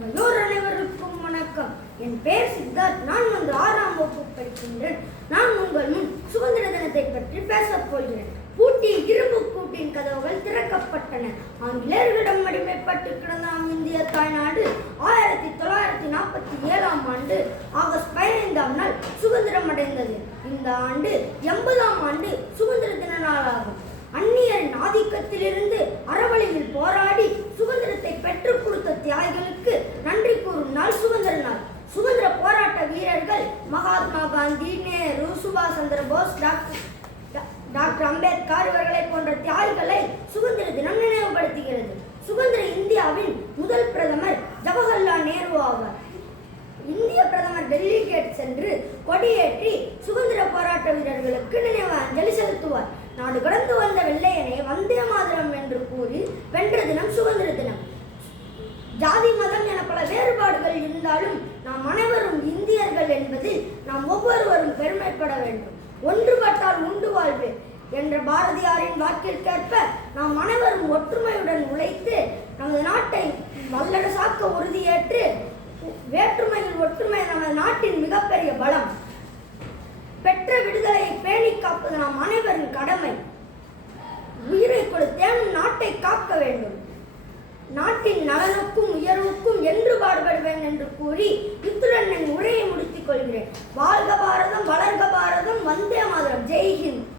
அவையோர் அனைவருக்கும் வணக்கம். என் பெயர் சித்தார்த். நான் வந்து 6ஆம் வகுப்பு படிக்கின்றேன். நான் உங்கள் முன் சுதந்திர தினத்தை பற்றி பேசப் போகிறேன். பூட்டிய இரும்பு கூட்டின் கதவுகள் திறக்கப்பட்டன. ஆங்கிலேயர்களிடம் அடிமைப்பட்டு கிடந்த நம் இந்திய தாய்நாடு 1947ஆம் ஆண்டு ஆகஸ்ட் 15ஆம் நாள் சுதந்திரம் அடைந்தது. இந்த ஆண்டு 80ஆம் ஆண்டு சுதந்திர தின நாளாகும். அந்நியரின் ஆதிக்கத்திலிருந்து அறவழியில் போராடி சுதந்திரத்தை பெற்றுக் கொடுத்த தியாகிகளுக்கு நன்றி கூறும் நாள் சுதந்திர நாள். சுதந்திர போராட்ட வீரர்கள் மகாத்மா காந்தி, நேரு, சுபாஷ் சந்திர போஸ், டாக்டர் அம்பேத்கர் இவர்களை போன்ற தியாகிகளை சுதந்திர தினம் நினைவுபடுத்துகிறது. சுதந்திர இந்தியாவின் முதல் பிரதமர் ஜவஹர்லால் நேரு ஆவார். இந்திய பிரதமர் டெல்லி கேட் சென்று கொடியேற்றி சுதந்திர போராட்ட வீரர்களுக்கு நினைவு அஞ்சலி செலுத்துவார். நாடு கடந்து வந்த வெள்ளையனை வந்தே மாதரம் என்று கூறி வென்ற தினம் சுதந்திர தினம். ஜாதி மதம் என பல வேறுபாடுகள் இருந்தாலும் நாம் அனைவரும் இந்தியர்கள் என்பதில் நாம் ஒவ்வொருவரும் பெருமைப்பட வேண்டும். ஒன்றுபட்டால் உண்டு வாழ்வு என்ற பாரதியாரின் வாக்கிற்கேற்ப நாம் அனைவரும் ஒற்றுமையுடன் உழைத்து நமது நாட்டை வல்லரசாக்க உறுதியேற்று வேற்றுமையில் ஒற்றுமை நமது நாட்டின் மிகப்பெரிய பலம். பெற்ற விடுதலையை பேணி காப்பது நாம் அனைவரின் கடமை. உயிரை கொடுத்தேனும் நாட்டை காக்க வேண்டும். நாட்டின் நலனுக்கும் உயர்வுக்கும் என்று பாடுபடுவேன் என்று கூறி இத்துடன் என் உரையை முடித்துக் கொள்கிறேன். வாழ்க பாரதம், வளர்க பாரதம், வந்தே மாதரம். ஜெய் ஹிந்த்.